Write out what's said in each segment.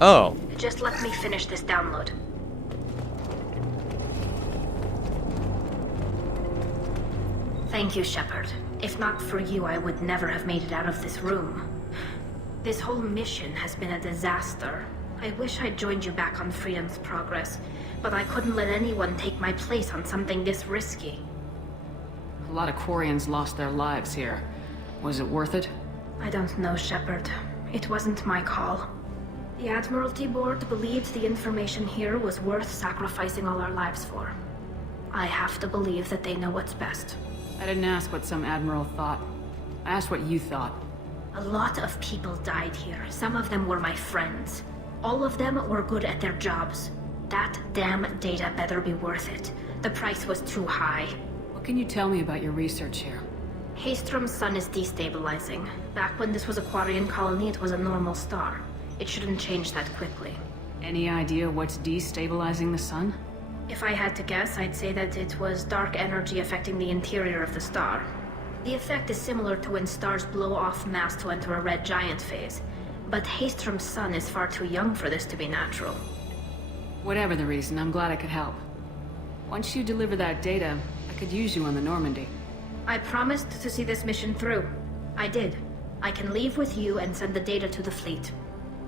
Oh. Just let me finish this download. Thank you, Shepard. If not for you, I would never have made it out of this room. This whole mission has been a disaster. I wish I'd joined you back on Freedom's Progress, but I couldn't let anyone take my place on something this risky. A lot of Quarians lost their lives here. Was it worth it? I don't know, Shepard. It wasn't my call. The Admiralty Board believed the information here was worth sacrificing all our lives for. I have to believe that they know what's best. I didn't ask what some admiral thought. I asked what you thought. A lot of people died here. Some of them were my friends. All of them were good at their jobs. That damn data better be worth it. The price was too high. What can you tell me about your research here? Haestrom's sun is destabilizing. Back when this was a Quarian colony, it was a normal star. It shouldn't change that quickly. Any idea what's destabilizing the sun? If I had to guess, I'd say that it was dark energy affecting the interior of the star. The effect is similar to when stars blow off mass to enter a red giant phase. But Haestrom's sun is far too young for this to be natural. Whatever the reason, I'm glad I could help. Once you deliver that data, I could use you on the Normandy. I promised to see this mission through. I did. I can leave with you and send the data to the fleet.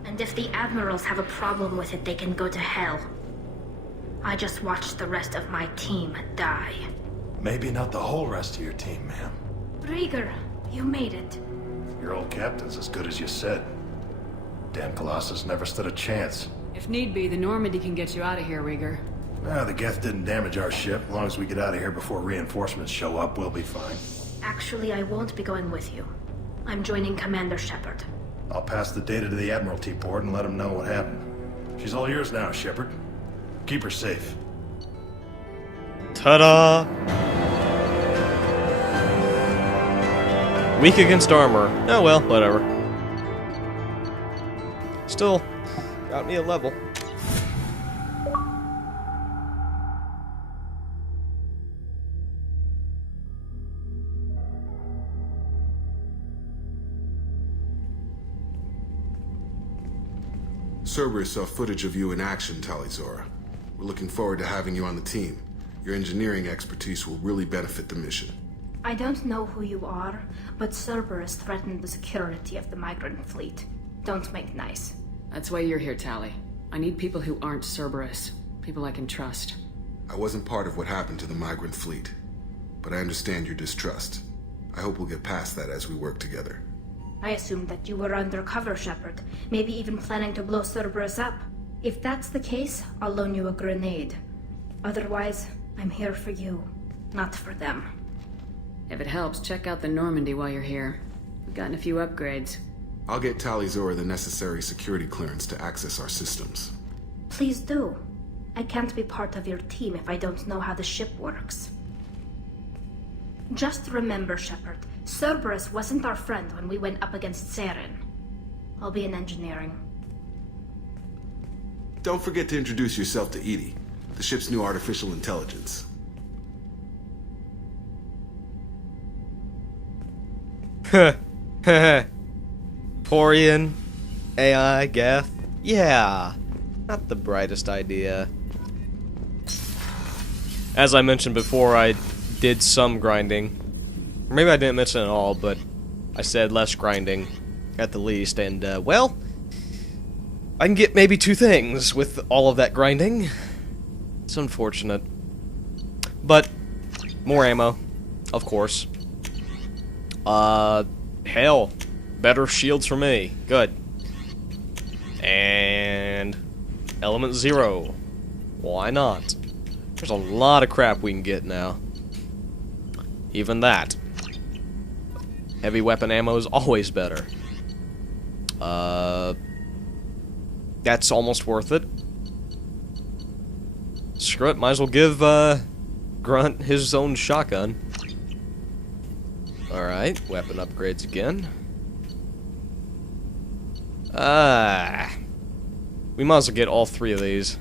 And if the admirals have a problem with it, they can go to hell. I just watched the rest of my team die. Maybe not the whole rest of your team, ma'am. Rieger, you made it. Your old captain's as good as you said. Damn Colossus never stood a chance. If need be, the Normandy can get you out of here, Rieger. The Geth didn't damage our ship. As long as we get out of here before reinforcements show up, we'll be fine. Actually, I won't be going with you. I'm joining Commander Shepard. I'll pass the data to the Admiralty Board and let them know what happened. She's all yours now, Shepard. Keep her safe. Ta-da! Weak against armor. Oh well, whatever. Still, got me a level. Cerberus saw footage of you in action, Talizora. We're looking forward to having you on the team. Your engineering expertise will really benefit the mission. I don't know who you are, but Cerberus threatened the security of the migrant fleet. Don't make nice. That's why you're here, Tali. I need people who aren't Cerberus. People I can trust. I wasn't part of what happened to the migrant fleet, but I understand your distrust. I hope we'll get past that as we work together. I assumed that you were undercover, Shepard. Maybe even planning to blow Cerberus up. If that's the case, I'll loan you a grenade. Otherwise, I'm here for you, not for them. If it helps, check out the Normandy while you're here. We've gotten a few upgrades. I'll get Talizora the necessary security clearance to access our systems. Please do. I can't be part of your team if I don't know how the ship works. Just remember, Shepard, Cerberus wasn't our friend when we went up against Saren. I'll be in engineering. Don't forget to introduce yourself to Edie, the ship's new artificial intelligence. Quarian, AI, Geth. Yeah, not the brightest idea. As I mentioned before, I did some grinding. Or maybe I didn't mention it at all, but I said less grinding, at the least, and, well, I can get maybe 2 things with all of that grinding. It's unfortunate. But, more ammo, of course. Hell, better shields for me. Good. And element 0. Why not? There's a lot of crap we can get now. Even that. Heavy weapon ammo is always better. That's almost worth it. Screw it, might as well give, Grunt his own shotgun. Alright, weapon upgrades again. We might as well get all 3 of these.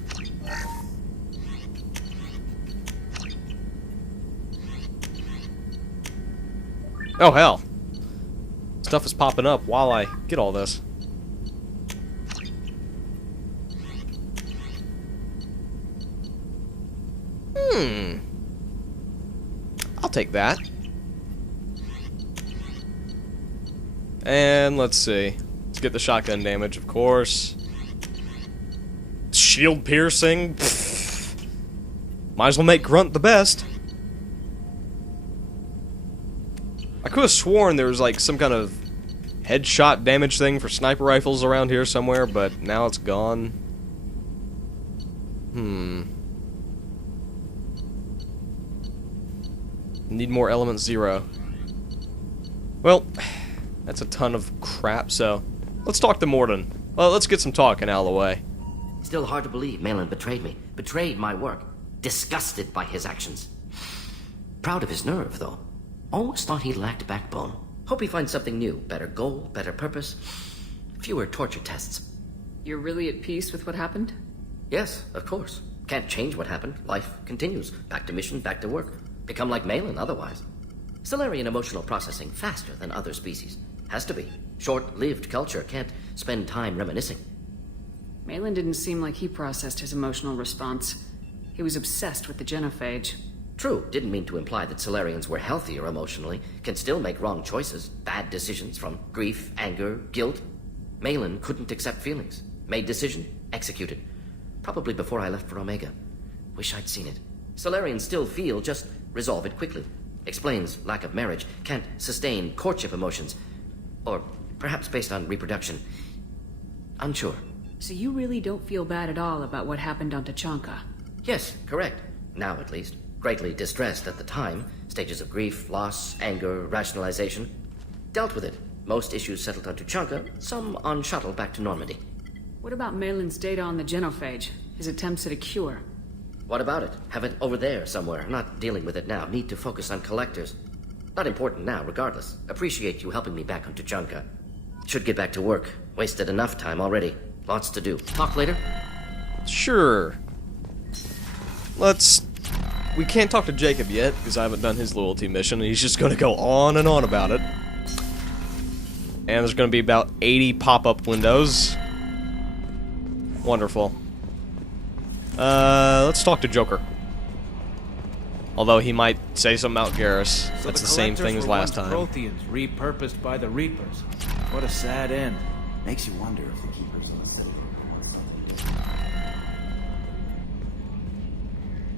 Oh, hell. Stuff is popping up while I get all this. I'll take that. And let's see. Let's get the shotgun damage, of course. Shield piercing. Pfft. Might as well make Grunt the best. I could have sworn there was like some kind of headshot damage thing for sniper rifles around here somewhere, but now it's gone. Need more element 0. Well, that's a ton of crap, so let's talk to Morden. Well, let's get some talking out of the way. Still hard to believe Malin betrayed me. Betrayed my work. Disgusted by his actions. Proud of his nerve, though. Almost thought he lacked backbone. Hope he finds something new. Better goal, better purpose. Fewer torture tests. You're really at peace with what happened? Yes, of course. Can't change what happened. Life continues. Back to mission, back to work. Become like Malin otherwise. Solarian emotional processing faster than other species. Has to be. Short-lived culture can't spend time reminiscing. Malin didn't seem like he processed his emotional response. He was obsessed with the genophage. True, didn't mean to imply that Solarians were healthier emotionally, can still make wrong choices, bad decisions from grief, anger, guilt. Malin couldn't accept feelings. Made decision, executed. Probably before I left for Omega. Wish I'd seen it. Solarians still feel, just resolve it quickly. Explains lack of marriage, can't sustain courtship emotions. Or perhaps based on reproduction. Unsure. So you really don't feel bad at all about what happened on Tachanka? Yes, correct. Now at least. Greatly distressed at the time. Stages of grief, loss, anger, rationalization. Dealt with it. Most issues settled on Tachanka, some on shuttle back to Normandy. What about Malin's data on the genophage? His attempts at a cure? What about it? Have it over there somewhere. Not dealing with it now. Need to focus on collectors. Not important now, regardless. Appreciate you helping me back on Tachanka. Should get back to work. Wasted enough time already. Lots to do. Talk later? Sure. We can't talk to Jacob yet, because I haven't done his loyalty mission, and he's just going to go on and on about it. And there's going to be about 80 pop-up windows. Wonderful. Let's talk to Joker. Although he might say something about Garrus. So That's the same thing as last time. Protheans repurposed by the Reapers. What a sad end. Makes you wonder if the Keepers will say.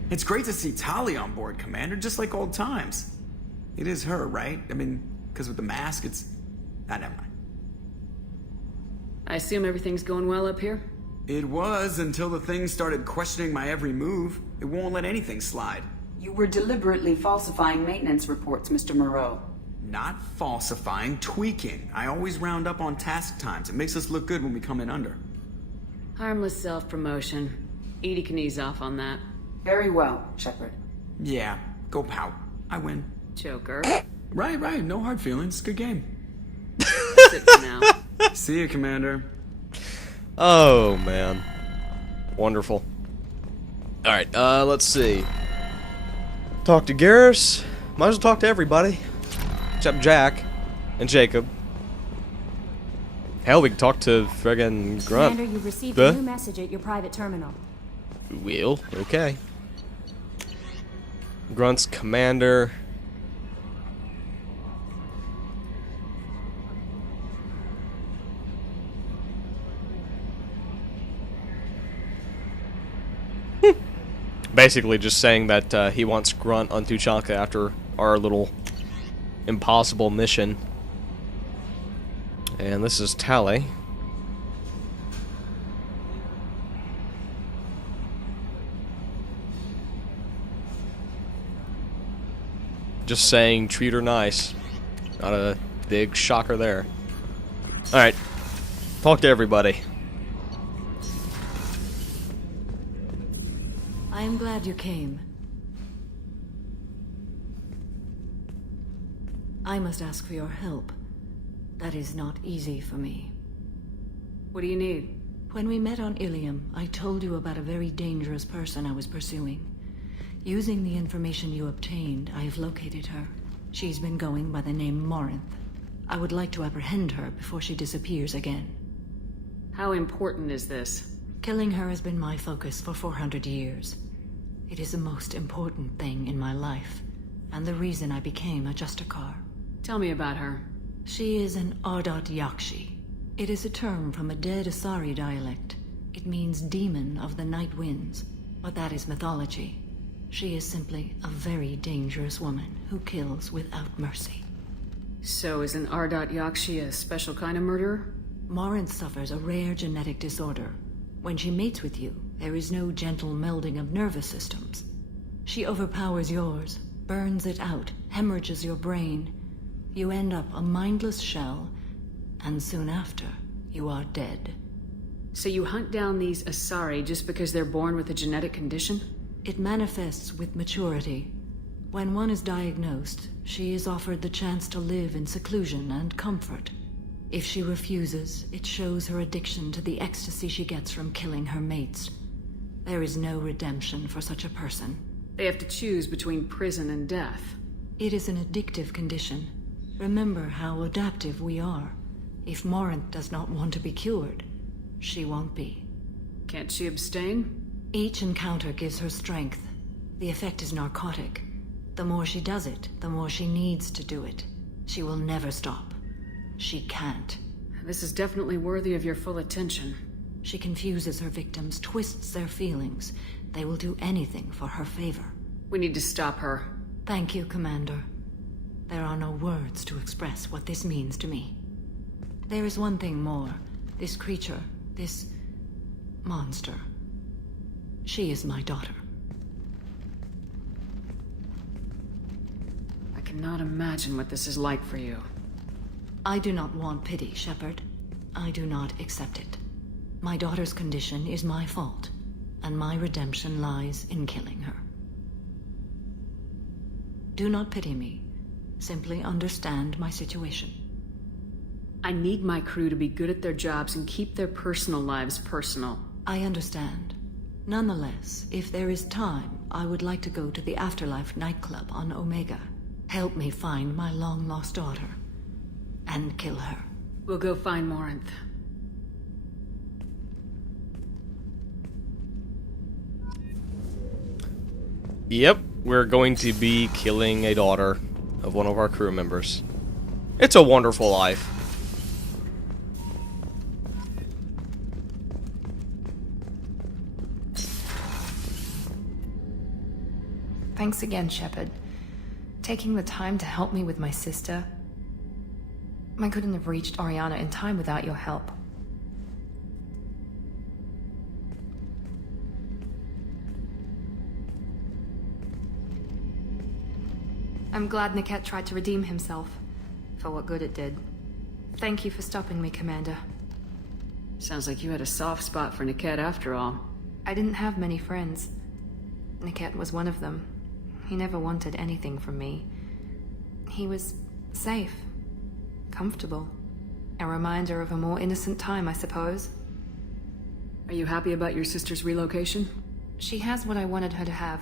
It's great to see Tali on board, Commander, just like old times. It is her, right? I mean, because with the mask, it's... never mind. I assume everything's going well up here? It was until the thing started questioning my every move. It won't let anything slide. You were deliberately falsifying maintenance reports, Mr. Moreau. Not falsifying, tweaking. I always round up on task times. It makes us look good when we come in under. Harmless self-promotion. Edie can ease off on that. Very well, Shepard. Yeah, go pout. I win. Joker. Right. No hard feelings. Good game. That's it for now. See you, Commander. Oh, man. Wonderful. Alright, let's see. Talk to Garrus. Might as well talk to everybody. Except Jack and Jacob. Hell, we can talk to friggin' Grunt. Commander, you received a new message at your private terminal. Will? Okay. Grunt's commander. Basically just saying that he wants Grunt on Tuchanka after our little impossible mission. And this is Tali. Just saying, treat her nice. Not a big shocker there. Alright. Talk to everybody. I am glad you came. I must ask for your help. That is not easy for me. What do you need? When we met on Ilium, I told you about a very dangerous person I was pursuing. Using the information you obtained, I have located her. She's been going by the name Morinth. I would like to apprehend her before she disappears again. How important is this? Killing her has been my focus for 400 years. It is the most important thing in my life, and the reason I became a Justicar. Tell me about her. She is an Ardat Yakshi. It is a term from a dead Asari dialect. It means demon of the night winds, but that is mythology. She is simply a very dangerous woman who kills without mercy. So is an Ardat Yakshi a special kind of murderer? Morinth suffers a rare genetic disorder. When she mates with you, there is no gentle melding of nervous systems. She overpowers yours, burns it out, hemorrhages your brain. You end up a mindless shell, and soon after, you are dead. So you hunt down these Asari just because they're born with a genetic condition? It manifests with maturity. When one is diagnosed, she is offered the chance to live in seclusion and comfort. If she refuses, it shows her addiction to the ecstasy she gets from killing her mates. There is no redemption for such a person. They have to choose between prison and death. It is an addictive condition. Remember how adaptive we are. If Morinth does not want to be cured, she won't be. Can't she abstain? Each encounter gives her strength. The effect is narcotic. The more she does it, the more she needs to do it. She will never stop. She can't. This is definitely worthy of your full attention. She confuses her victims, twists their feelings. They will do anything for her favor. We need to stop her. Thank you, Commander. There are no words to express what this means to me. There is one thing more. This creature, this monster. She is my daughter. I cannot imagine what this is like for you. I do not want pity, Shepard. I do not accept it. My daughter's condition is my fault, and my redemption lies in killing her. Do not pity me. Simply understand my situation. I need my crew to be good at their jobs and keep their personal lives personal. I understand. Nonetheless, if there is time, I would like to go to the Afterlife nightclub on Omega. Help me find my long-lost daughter. And kill her. We'll go find Morinth. Yep, we're going to be killing a daughter of one of our crew members. It's a wonderful life. Thanks again, Shepard. Taking the time to help me with my sister. I couldn't have reached Oriana in time without your help. I'm glad Niket tried to redeem himself, for what good it did. Thank you for stopping me, Commander. Sounds like you had a soft spot for Niket after all. I didn't have many friends. Niket was one of them. He never wanted anything from me. He was safe. Comfortable. A reminder of a more innocent time, I suppose. Are you happy about your sister's relocation? She has what I wanted her to have.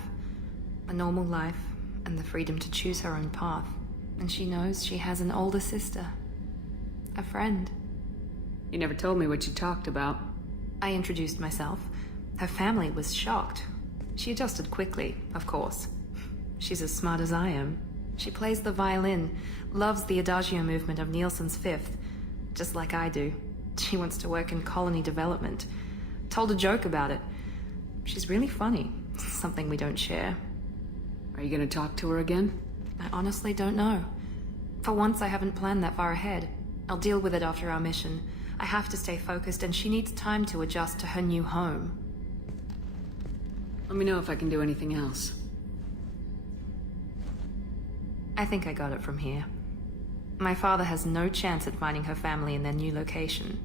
A normal life, and the freedom to choose her own path. And she knows she has an older sister. A friend. You never told me what you talked about. I introduced myself. Her family was shocked. She adjusted quickly, of course. She's as smart as I am. She plays the violin, loves the Adagio movement of Nielsen's Fifth, just like I do. She wants to work in colony development. Told a joke about it. She's really funny, something we don't share. Are you gonna talk to her again? I honestly don't know. For once, I haven't planned that far ahead. I'll deal with it after our mission. I have to stay focused, and she needs time to adjust to her new home. Let me know if I can do anything else. I think I got it from here. My father has no chance at finding her family in their new location.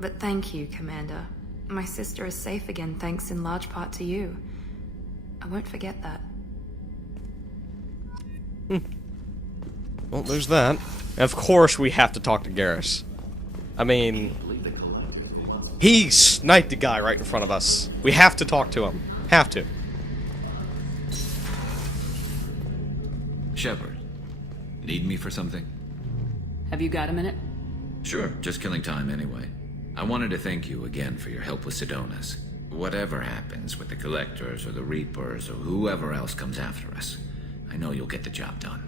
But thank you, Commander. My sister is safe again thanks in large part to you. I won't forget that. Well, there's that. And of course we have to talk to Garrus. I mean, he sniped the guy right in front of us. We have to talk to him. Have to. Shepard, need me for something? Have you got a minute? Sure, just killing time anyway. I wanted to thank you again for your help with Sidonis. Whatever happens with the Collectors or the Reapers or whoever else comes after us, I know you'll get the job done.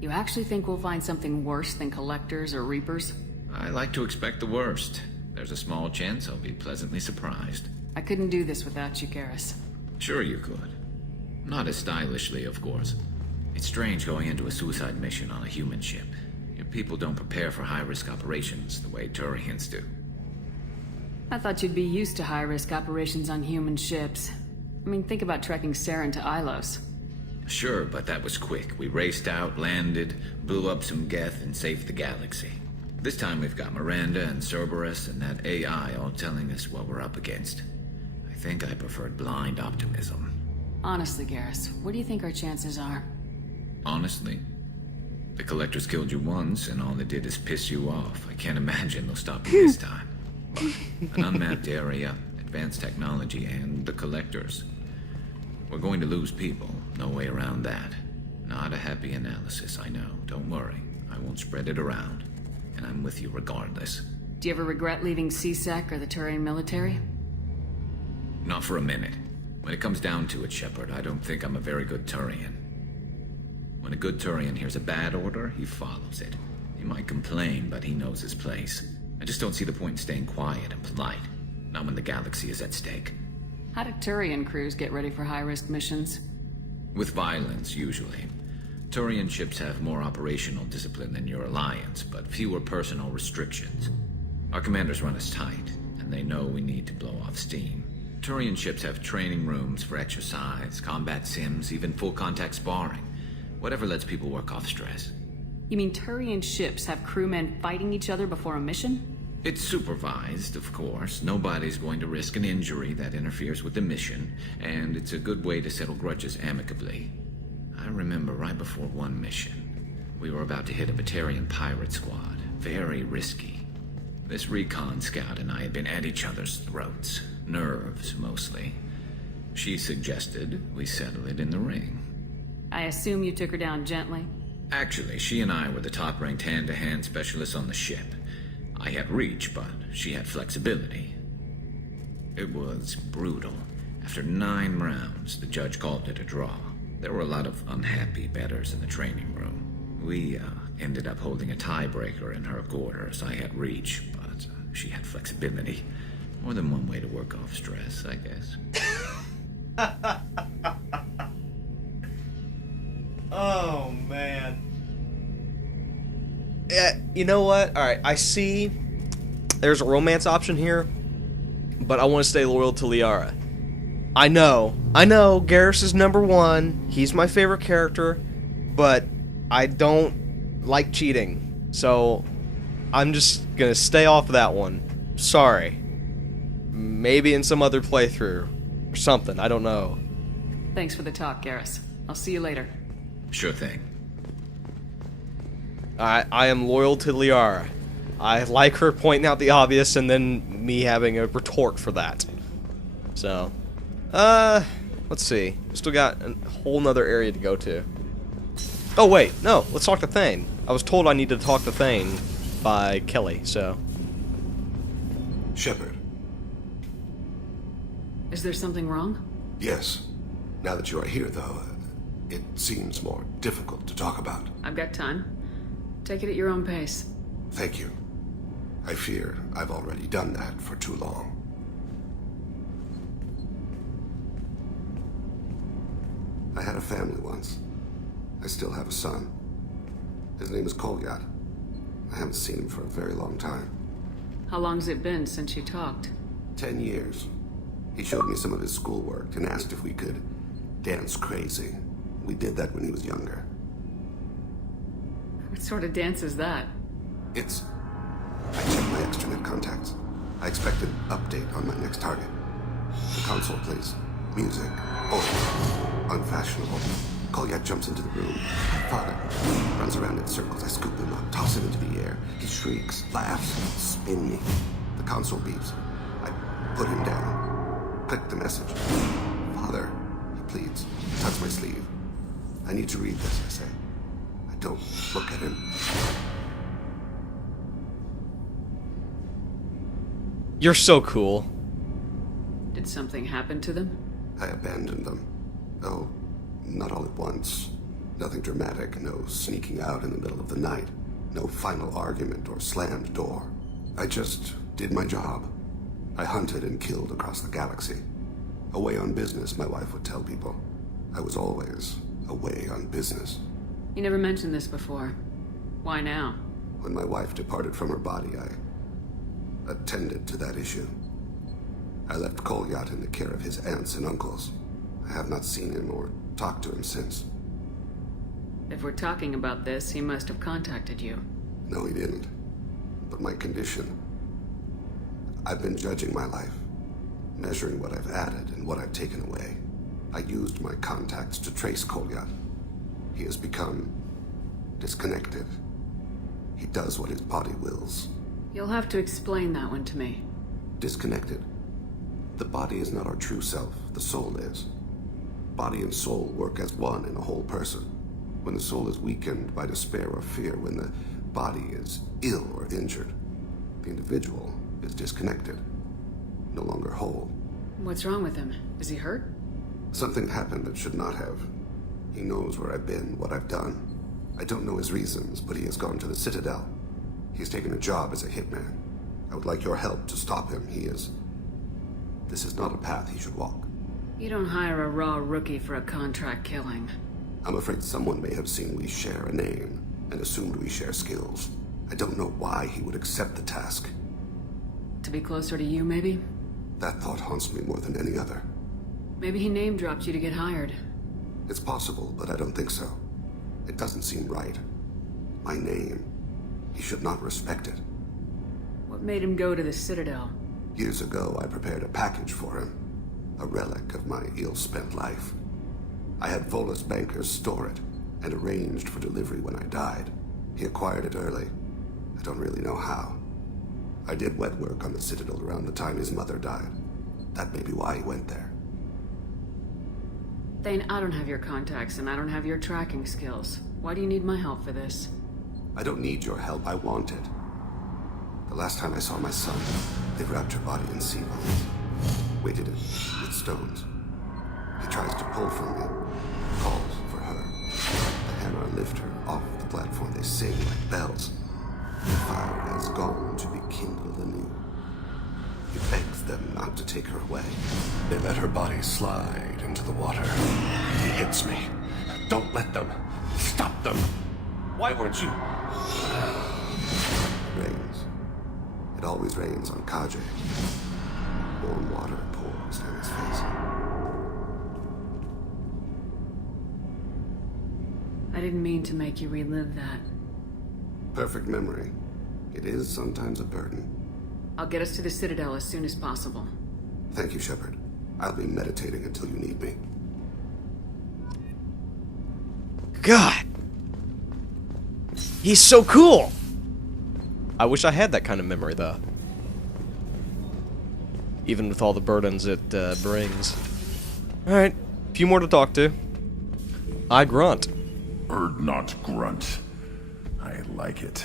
You actually think we'll find something worse than Collectors or Reapers? I like to expect the worst. There's a small chance I'll be pleasantly surprised. I couldn't do this without you, Garrus. Sure you could. Not as stylishly, of course. It's strange going into a suicide mission on a human ship. Your people don't prepare for high-risk operations the way Turians do. I thought you'd be used to high-risk operations on human ships. I mean, think about trekking Saren to Ilos. Sure, but that was quick. We raced out, landed, blew up some Geth, and saved the galaxy. This time we've got Miranda and Cerberus and that AI all telling us what we're up against. I think I preferred blind optimism. Honestly, Garrus, what do you think our chances are? Honestly? The Collectors killed you once, and all they did is piss you off. I can't imagine they'll stop you this time. But an unmapped area, advanced technology, and the Collectors. We're going to lose people. No way around that. Not a happy analysis, I know. Don't worry. I won't spread it around. And I'm with you regardless. Do you ever regret leaving CSEC or the Turian military? Not for a minute. When it comes down to it, Shepard, I don't think I'm a very good Turian. When a good Turian hears a bad order, he follows it. He might complain, but he knows his place. I just don't see the point in staying quiet and polite. Not when the galaxy is at stake. How do Turian crews get ready for high-risk missions? With violence, usually. Turian ships have more operational discipline than your alliance, but fewer personal restrictions. Our commanders run us tight, and they know we need to blow off steam. Turian ships have training rooms for exercise, combat sims, even full-contact sparring. Whatever lets people work off stress. You mean Turian ships have crewmen fighting each other before a mission? It's supervised, of course. Nobody's going to risk an injury that interferes with the mission, and it's a good way to settle grudges amicably. I remember right before one mission, we were about to hit a Batarian pirate squad. Very risky. This recon scout and I had been at each other's throats. Nerves, mostly. She suggested we settle it in the ring. I assume you took her down gently? Actually, she and I were the top-ranked hand-to-hand specialists on the ship. I had reach, but she had flexibility. It was brutal. After 9 rounds, the judge called it a draw. There were a lot of unhappy bettors in the training room. We ended up holding a tiebreaker in her quarters. I had reach, but she had flexibility. More than one way to work off stress, I guess. Oh, man. Yeah, you know what? Alright, I see there's a romance option here, but I want to stay loyal to Liara. I know, Garrus is #1, he's my favorite character, but I don't like cheating, so I'm just gonna stay off that one. Sorry. Maybe in some other playthrough, or something, I don't know. Thanks for the talk, Garrus. I'll see you later. Sure thing. I am loyal to Liara. I like her pointing out the obvious and then me having a retort for that. So, let's see. We still got a whole nother area to go to. Oh wait, no, let's talk to Thane. I was told I needed to talk to Thane by Kelly, so. Shepard. Is there something wrong? Yes. Now that you are here, though, it seems more difficult to talk about. I've got time. Take it at your own pace. Thank you. I fear I've already done that for too long. I had a family once. I still have a son. His name is Kolyat. I haven't seen him for a very long time. How long's it been since you talked? 10 years. He showed me some of his schoolwork and asked if we could dance crazy. We did that when he was younger. What sort of dance is that? I checked my extranet contacts. I expect an update on my next target. The console plays music. Oh, unfashionable. Kolyat jumps into the room. Father runs around in circles. I scoop him up, toss him into the air. He shrieks, laughs, spin me. The console beeps. I put him down. Click the message. Father, he pleads. Tugs my sleeve. I need to read this, I say. I don't look at him. You're so cool. Did something happen to them? I abandoned them. Oh, not all at once. Nothing dramatic, no sneaking out in the middle of the night, no final argument or slammed door. I just did my job. I hunted and killed across the galaxy. Away on business, my wife would tell people. I was always away on business. You never mentioned this before. Why now? When my wife departed from her body, I attended to that issue. I left Kolyat in the care of his aunts and uncles. I have not seen him or talked to him since. If we're talking about this, he must have contacted you. No, he didn't. But my condition... I've been judging my life, measuring what I've added and what I've taken away. I used my contacts to trace Kolyat. He has become disconnected. He does what his body wills. You'll have to explain that one to me. Disconnected. The body is not our true self, the soul is. Body and soul work as one in a whole person. When the soul is weakened by despair or fear, when the body is ill or injured, the individual is disconnected, no longer whole. What's wrong with him? Is he hurt? Something happened that should not have. He knows where I've been, what I've done. I don't know his reasons, but he has gone to the Citadel. He's taken a job as a hitman. I would like your help to stop him. This is not a path he should walk. You don't hire a raw rookie for a contract killing. I'm afraid someone may have seen we share a name and assumed we share skills. I don't know why he would accept the task. To be closer to you, maybe? That thought haunts me more than any other. Maybe he name-dropped you to get hired. It's possible, but I don't think so. It doesn't seem right. My name. He should not respect it. What made him go to the Citadel? Years ago, I prepared a package for him. A relic of my ill-spent life. I had Volus bankers store it, and arranged for delivery when I died. He acquired it early. I don't really know how. I did wet work on the Citadel around the time his mother died. That may be why he went there. Thane, I don't have your contacts, and I don't have your tracking skills. Why do you need my help for this? I don't need your help. I want it. The last time I saw my son, they wrapped her body in sea bones, weighted it with stones. He tries to pull from me, calls for her. The hammer lift her off the platform. They sing like bells. The fire has gone to be kindled anew. He begs them not to take her away. They let her body slide into the water. He hits me. Don't let them. Stop them. Why weren't you? It rains. It always rains on Kaje. Warm water pours down his face. I didn't mean to make you relive that. Perfect memory. It is sometimes a burden. I'll get us to the Citadel as soon as possible. Thank you, Shepard. I'll be meditating until you need me. God! He's so cool! I wish I had that kind of memory, though. Even with all the burdens it brings. Alright, a few more to talk to. I grunt. Bird not grunt. I like it.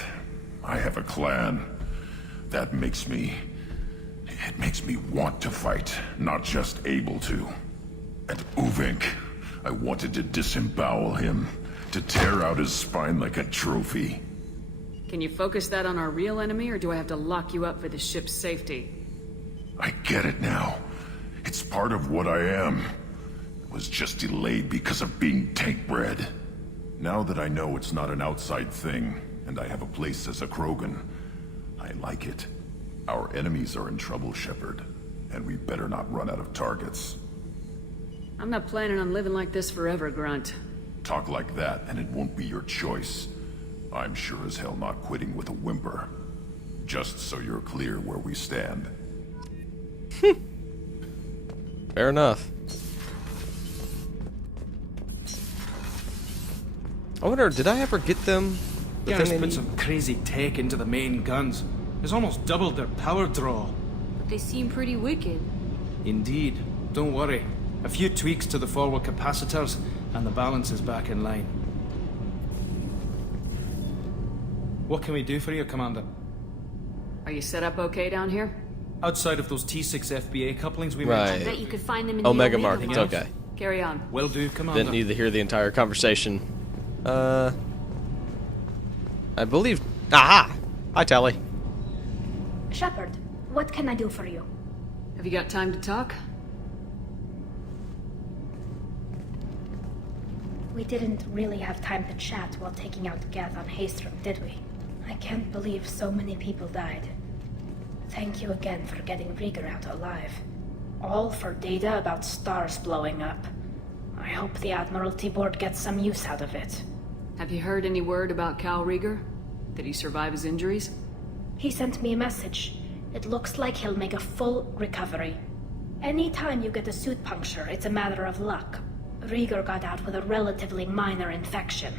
I have a clan. That makes me... It makes me want to fight, not just able to. And Uvink, I wanted to disembowel him, to tear out his spine like a trophy. Can you focus that on our real enemy, or do I have to lock you up for the ship's safety? I get it now. It's part of what I am. It was just delayed because of being tank-bred. Now that I know it's not an outside thing, and I have a place as a Krogan, I like it. Our enemies are in trouble, Shepard, and we better not run out of targets. I'm not planning on living like this forever, Grunt. Talk like that, and it won't be your choice. I'm sure as hell not quitting with a whimper. Just so you're clear where we stand. Fair enough. I wonder, did I ever get them? Yeah, just put some crazy tech into the main guns. It's almost doubled their power draw. But they seem pretty wicked. Indeed. Don't worry. A few tweaks to the forward capacitors, and the balance is back in line. What can we do for you, Commander? Are you set up okay down here? Outside of those T6 FBA couplings we Right. I bet you could find them in Omega the markings, okay. Carry on. Will do, Commander. Didn't need to hear the entire conversation. I believe... Aha! Hi, Tally. Shepard, what can I do for you? Have you got time to talk? We didn't really have time to chat while taking out Geth on Haestrom, did we? I can't believe so many people died. Thank you again for getting Rieger out alive. All for data about stars blowing up. I hope the Admiralty Board gets some use out of it. Have you heard any word about Cal Rieger? Did he survive his injuries? He sent me a message. It looks like he'll make a full recovery. Anytime you get a suit puncture, it's a matter of luck. Rieger got out with a relatively minor infection.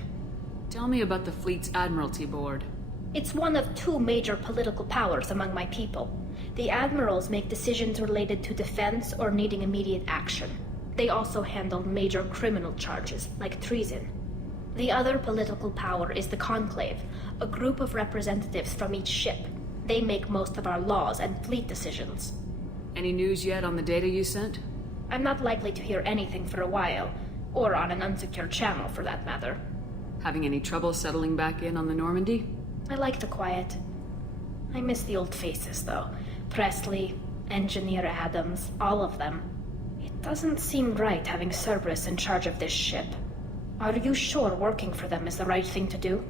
Tell me about the fleet's Admiralty Board. It's one of two major political powers among my people. The admirals make decisions related to defense or needing immediate action. They also handle major criminal charges, like treason. The other political power is the Conclave, a group of representatives from each ship. They make most of our laws and fleet decisions. Any news yet on the data you sent? I'm not likely to hear anything for a while, or on an unsecured channel for that matter. Having any trouble settling back in on the Normandy? I like the quiet. I miss the old faces, though. Presley, Engineer Adams, all of them. It doesn't seem right having Cerberus in charge of this ship. Are you sure working for them is the right thing to do?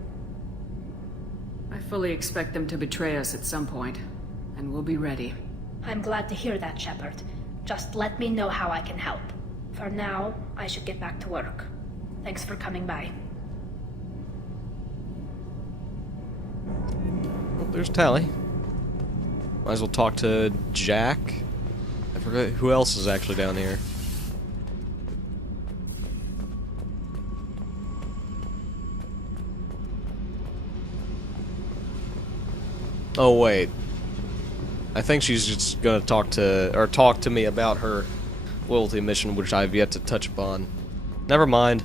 I fully expect them to betray us at some point, and we'll be ready. I'm glad to hear that, Shepard. Just let me know how I can help. For now, I should get back to work. Thanks for coming by. Well, there's Tally. Might as well talk to Jack. I forget who else is actually down here. Oh wait. I think she's just gonna talk to me about her loyalty mission, which I've yet to touch upon. Never mind.